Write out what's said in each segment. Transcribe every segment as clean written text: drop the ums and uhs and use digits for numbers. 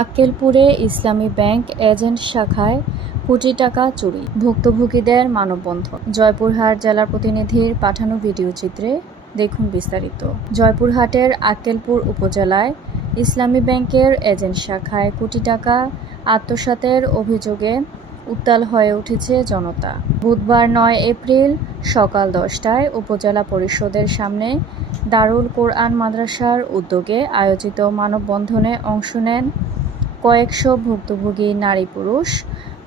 আক্কেলপুরে ইসলামী bank agent শাখায় কোটি টাকা চুরি, ভুক্তভোগীদের মানববন্ধন। জয়পুরহাট জেলার প্রতিনিধির পাঠানো ভিডিও চিত্রে দেখুন বিস্তারিত। জয়পুরহাটের আক্কেলপুর উপজেলায় ইসলামী ব্যাংকের এজেন্ট শাখায় কোটি টাকা আত্মসাতের অভিযোগে উত্তাল হয়ে উঠেছে জনতা। বুধবার ৯ এপ্রিল সকাল ১০টায় উপজেলা পরিষদের সামনে দারুল কোরআন মাদ্রাসার উদ্যোগে আয়োজিত মানববন্ধনে অংশ নেন কয়েকশো ভুক্তভোগী নারী পুরুষ,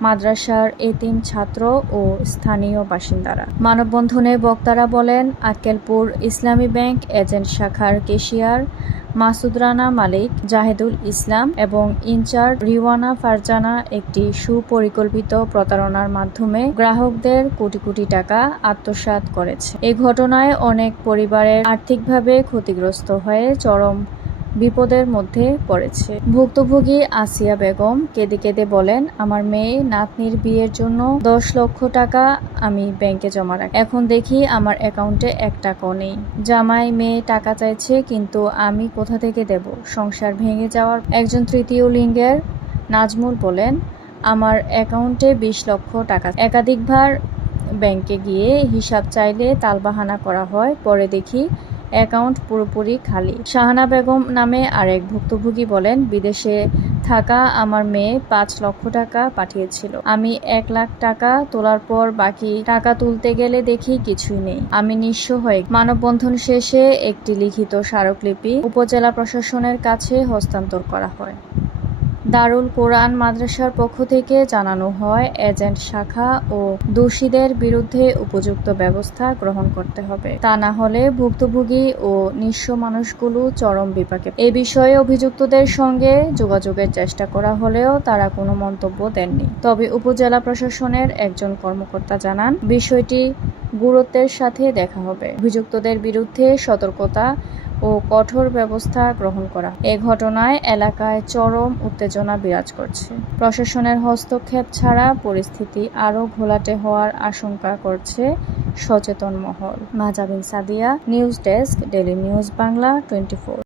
মাদ্রাসার এতিম ছাত্র ও স্থানীয় বাসিন্দারা। মানববন্ধনে বক্তারা বলেন, আক্কেলপুর ইসলামী ব্যাংক এজেন্ট শাখার ক্যাশিয়ার মাসুদ রানা মালিক, জাহেদুল ইসলাম এবং ইনচার্জ রিওয়ানা ফারজানা একটি সুপরিকল্পিত প্রতারণার মাধ্যমে গ্রাহকদের কোটি কোটি টাকা আত্মসাৎ করেছে। এই ঘটনায় অনেক পরিবারের আর্থিকভাবে ক্ষতিগ্রস্ত হয়ে চরম বিপদের মধ্যে পড়েছে। ভুক্তভোগী আসিয়া বেগম কেঁদে কেঁদে বলেন, আমার মেয়ে নাতনির বিয়ের জন্য ১০ লক্ষ টাকা আমি ব্যাংকে জমা রাখি। এখন দেখি আমার অ্যাকাউন্টে ১ টাকাও নেই। জামাই মেয়ে টাকা চাইছে, কিন্তু আমি কোথা থেকে দেব? সংসার ভেঙে যাওয়ার। একজন তৃতীয় লিঙ্গের নাজমুল বলেন, আমার অ্যাকাউন্টে ২০ লক্ষ টাকা। একাধিকবার ব্যাংকে গিয়ে হিসাব চাইলে তালবাহানা করা হয়, পরে দেখি অ্যাকাউন্ট পুরোপুরি খালি। শাহানা বেগম নামে আরেক ভুক্তভোগী বলেন, বিদেশে থাকা আমার মেয়ে ৫ লক্ষ টাকা পাঠিয়েছিল। আমি ১ লাখ টাকা তোলার পর বাকি টাকা তুলতে গেলে দেখি কিছুই নেই। আমি নিঃস্ব হয়ে। মানববন্ধন শেষে একটি লিখিত স্মারকলিপি উপজেলা প্রশাসনের কাছে হস্তান্তর করা হয়। দারুল কোরআন মাদ্রাসার পক্ষ থেকে জানানো হয়, এজেন্ট শাখা ও দোষীদের বিরুদ্ধে উপযুক্ত ব্যবস্থা গ্রহণ করতে হবে। তা না হলে ভুক্তভোগী ও নিঃস্ব মানুষগুলো চরম বিপাকে। এ বিষয়ে অভিযুক্তদের সঙ্গে যোগাযোগের চেষ্টা করা হলেও তারা কোনো মন্তব্য দেননি। তবে উপজেলা প্রশাসনের একজন কর্মকর্তা জানান, বিষয়টি গুরুত্বের সাথে দেখা হবে। অভিযুক্তদের বিরুদ্ধে সতর্কতা ও কঠোর ব্যবস্থা গ্রহণ করা। এ ঘটনায় এলাকায় চরম উত্তেজনা বিরাজ করছে। প্রশাসনের হস্তক্ষেপ ছাড়া পরিস্থিতি আরও ঘোলাটে হওয়ার আশঙ্কা করছে সচেতন মহল। Mahjabin Sadia, news desk, daily news Bangla 24।